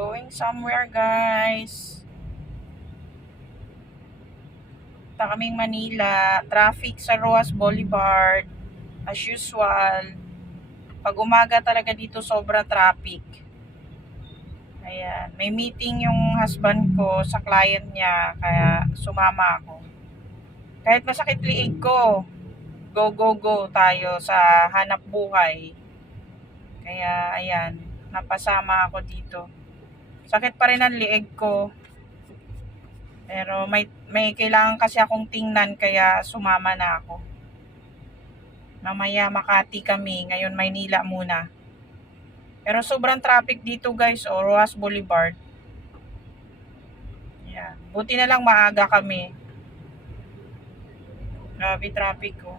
Going somewhere, guys. Punta kaming Manila. Traffic sa Roas Boulevard. As usual. Pag umaga talaga dito sobra traffic. Ayan. May meeting yung husband ko sa client niya. Kaya sumama ako. Kahit masakit liig ko. Go, go, go tayo sa hanap buhay. Kaya ayan. Napasama ako dito. Sakit pa rin ang liig ko. Pero may kailangan kasi akong tingnan kaya sumama na ako. Mamaya Makati kami, ngayon Maynila muna. Pero sobrang traffic dito guys, Roas Boulevard. Yeah. Buti na lang maaga kami. Grabe traffic ko.